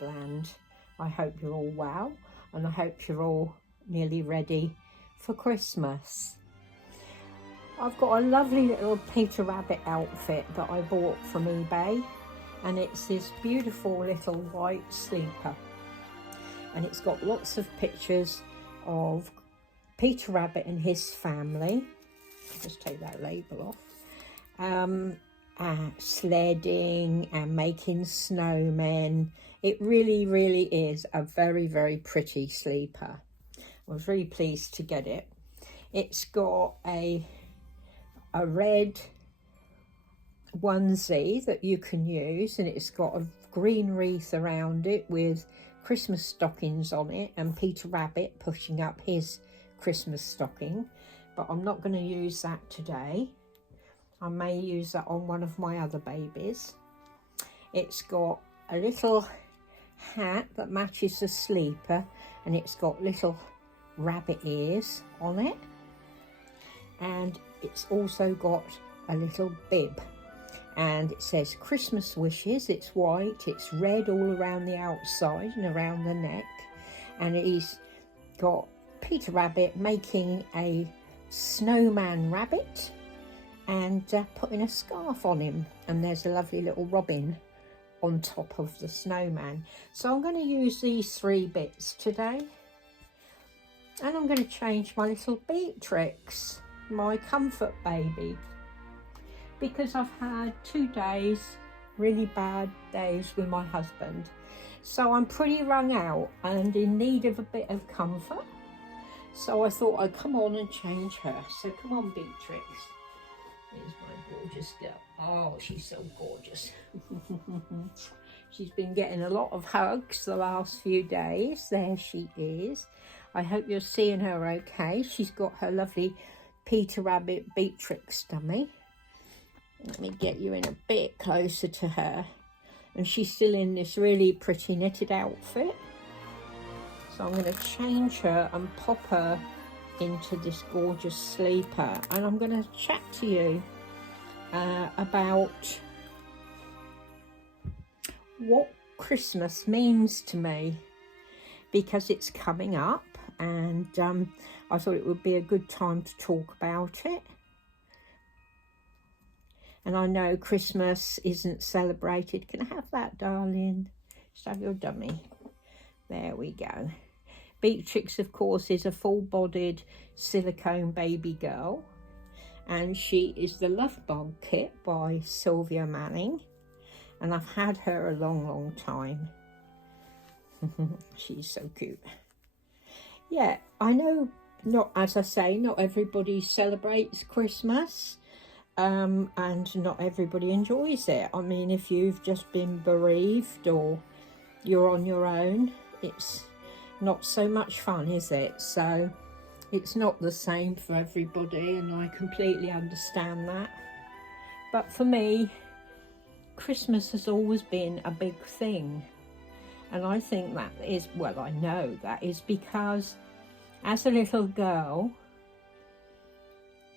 Land. I hope you're all well, and I hope you're all nearly ready for Christmas. I've got a lovely little Peter Rabbit outfit that I bought from eBay, and it's this beautiful little white sleeper, and it's got lots of pictures of Peter Rabbit and his family. I'll just take that label off. Sledding and making snowmen. It really is a very pretty sleeper. I was really pleased to get it. It's got a red onesie that you can use, and it's got a green wreath around it with Christmas stockings on it and Peter Rabbit pushing up his Christmas stocking, but I'm not going to use that today. I may use that on one of my other babies. It's got a little hat that matches the sleeper, and it's got little rabbit ears on it, and it's also got a little bib, and it says Christmas wishes. It's white, it's red all around the outside and around the neck, and he's got Peter Rabbit making a snowman rabbit and putting a scarf on him, and there's a lovely little robin on top of the snowman. So I'm going to use these 3 bits today, and I'm going to change my little Beatrix, my comfort baby, because I've had 2 days, really bad days with my husband, so I'm pretty wrung out and in need of a bit of comfort. So I thought I'd come on and change her. So come on, Beatrix. Here's my gorgeous girl. Oh, she's so gorgeous. She's been getting a lot of hugs the last few days. There she is. I hope you're seeing her okay. She's got her lovely Peter Rabbit Beatrix dummy. Let me get you in a bit closer to her. And she's still in this really pretty knitted outfit. So I'm going to change her and pop her into this gorgeous sleeper, and I'm going to chat to you about what Christmas means to me, because it's coming up, and I thought it would be a good time to talk about it. And I know Christmas isn't celebrated. Can I have that, darling? Just have your dummy. There we go. Beatrix, of course, is a full-bodied silicone baby girl, and she is the Lovebug kit by Sylvia Manning, and I've had her a long time. She's so cute. Yeah, I know, as I say, not everybody celebrates Christmas, and not everybody enjoys it. I mean, if you've just been bereaved or you're on your own, it's not so much fun, is it? So it's not the same for everybody, and I completely understand that. But for me, Christmas has always been a big thing, and I think that is, well, I know that is because as a little girl,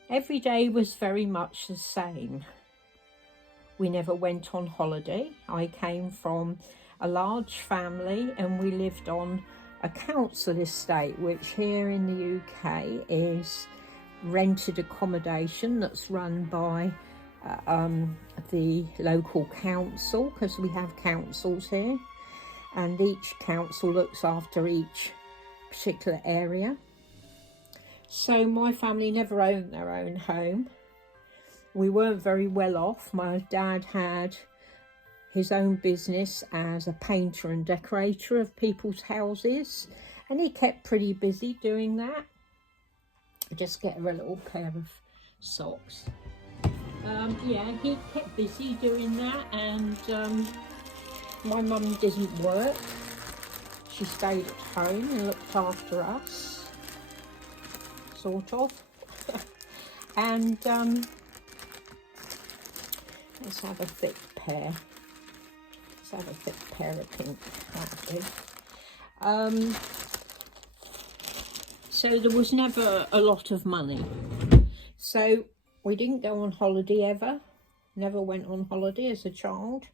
every day was very much the same. We never went on holiday. I came from a large family, and we lived on a council estate, which here in the UK is rented accommodation that's run by the local council, because we have councils here, and each council looks after each particular area. So my family never owned their own home. We weren't very well off. My dad had his own business as a painter and decorator of people's houses, and he kept pretty busy doing that. I just get her a little pair of socks. Yeah, he kept busy doing that, and my mum didn't work. She stayed at home and looked after us, sort of. And let's have a thick pair. Let's have a thick pair of pink. That'll do. So there was never a lot of money. So we didn't go on holiday ever. Never went on holiday as a child.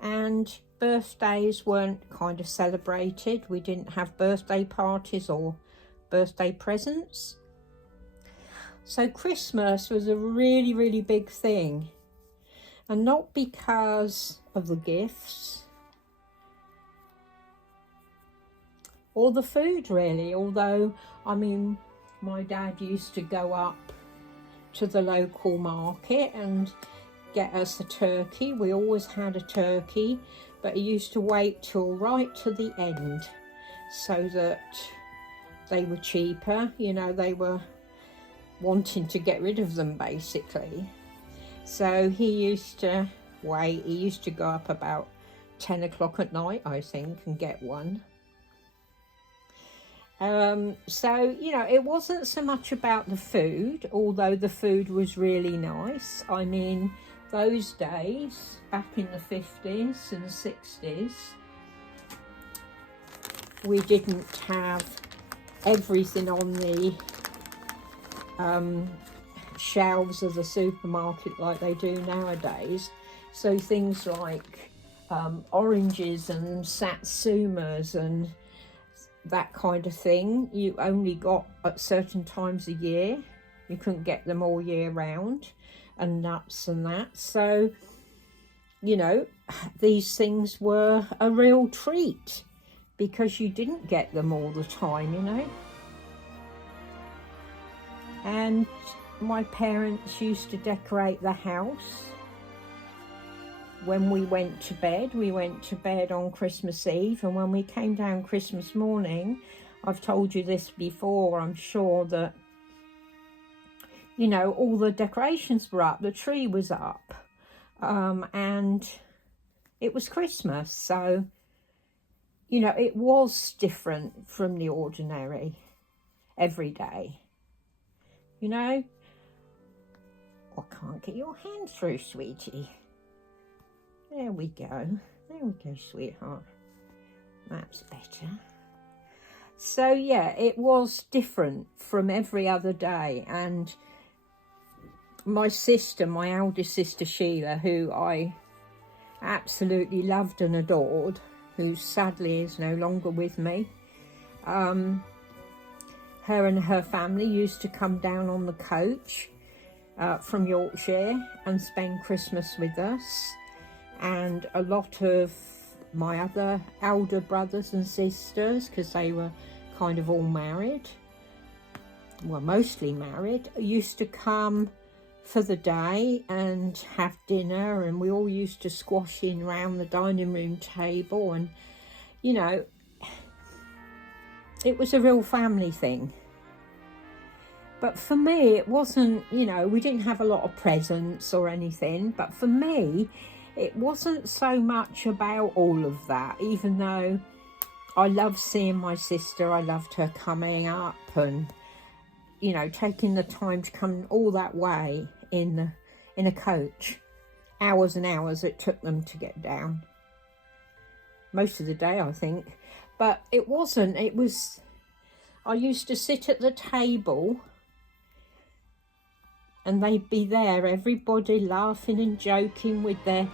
and birthdays weren't kind of celebrated. We didn't have birthday parties or birthday presents. So Christmas was a really, really big thing, and not because of the gifts or the food really, although, I mean, my dad used to go up to the local market and get us a turkey. We always had a turkey, but he used to wait till right to the end so that they were cheaper. You know, they were wanting to get rid of them basically. So he used to wait. He used to go up about 10 o'clock at night, I think, and get one. So, you know, it wasn't so much about the food, although the food was really nice. I mean, those days, back in the 50s and 60s, we didn't have everything on the shelves of the supermarket like they do nowadays. So things like oranges and satsumas and that kind of thing, you only got at certain times a year. You couldn't get them all year round, and nuts and that. So, you know, these things were a real treat because you didn't get them all the time, you know. And my parents used to decorate the house. When we went to bed on Christmas Eve, and when we came down Christmas morning, I've told you this before, I'm sure, that, you know, all the decorations were up, the tree was up, and it was Christmas. So, you know, it was different from the ordinary every day, you know. I can't get your hand through, sweetie. There we go. There we go, sweetheart. That's better. So, yeah, it was different from every other day. And my sister, my eldest sister, Sheila, who I absolutely loved and adored, who sadly is no longer with me, her and her family used to come down on the coach from Yorkshire and spend Christmas with us. And a lot of my other elder brothers and sisters, because they were kind of all married, well, mostly married, used to come for the day and have dinner, and we all used to squash in round the dining room table, and, you know, it was a real family thing. But for me, it wasn't, you know, we didn't have a lot of presents or anything, but for me, it wasn't so much about all of that, even though I loved seeing my sister. I loved her coming up and, you know, taking the time to come all that way in a coach. Hours and hours it took them to get down. Most of the day, I think. But it wasn't. It was, I used to sit at the table and they'd be there, everybody laughing and joking with their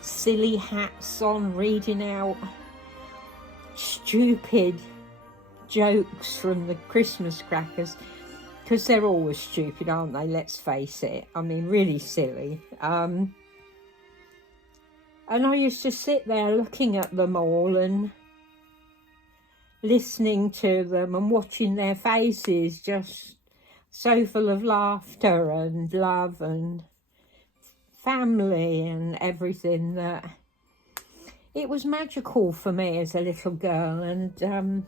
silly hats on, reading out stupid jokes from the Christmas crackers, because they're always stupid, aren't they? Let's face it. I mean, really silly. And I used to sit there looking at them all and listening to them and watching their faces, just so full of laughter and love and family and everything, that it was magical for me as a little girl, and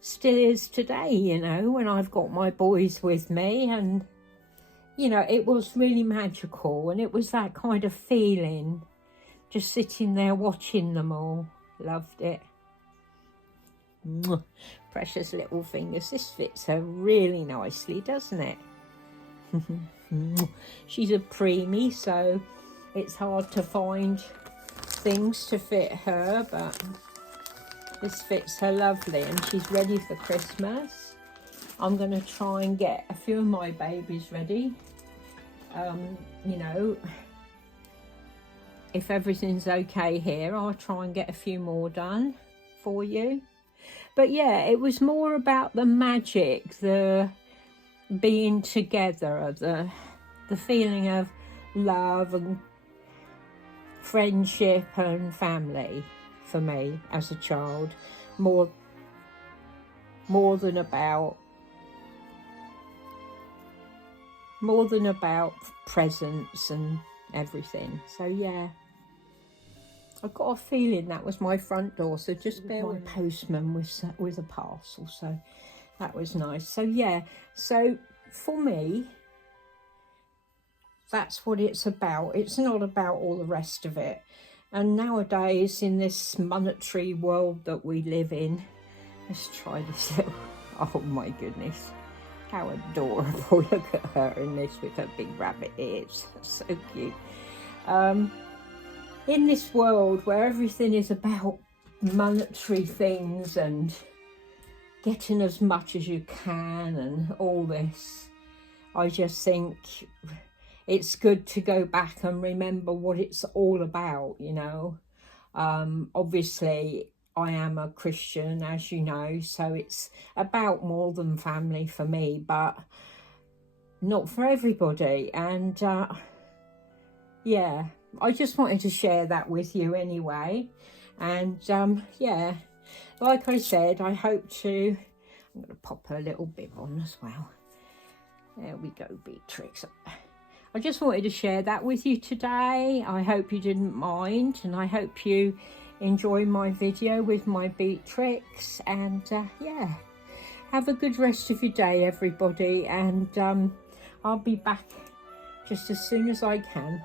still is today, you know, when I've got my boys with me. And, you know, it was really magical, and it was that kind of feeling, just sitting there watching them all. Loved it. Mwah. Precious little fingers. This fits her really nicely, doesn't it? She's a preemie, so it's hard to find things to fit her, but this fits her lovely, and she's ready for Christmas. I'm going to try and get a few of my babies ready. You know, if everything's okay here, I'll try and get a few more done for you. But yeah, it was more about the magic, the being together, the feeling of love and friendship and family for me as a child, more than about presents and everything. So yeah, I got a feeling that was my front door, so just bear with me. Postman with a parcel, so that was nice. So yeah, so for me, that's what it's about. It's not about all the rest of it. And nowadays, in this monetary world that we live in, let's try this little, oh my goodness, how adorable. Look at her in this with her big rabbit ears. That's so cute. In this world where everything is about monetary things and getting as much as you can and all this, I just think it's good to go back and remember what it's all about, you know. Obviously, I am a Christian, as you know, so it's about more than family for me, but not for everybody. And yeah, I just wanted to share that with you anyway. And yeah, like I said, I hope to, I'm going to pop her little bib on as well. There we go, Beatrix. I just wanted to share that with you today. I hope you didn't mind, and I hope you enjoy my video with my Beatrix. And yeah, have a good rest of your day, everybody, and I'll be back just as soon as I can.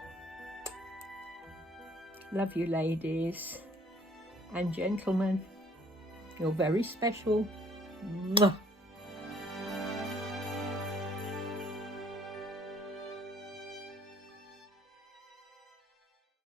Love you, ladies and gentlemen. You're very special. Mwah.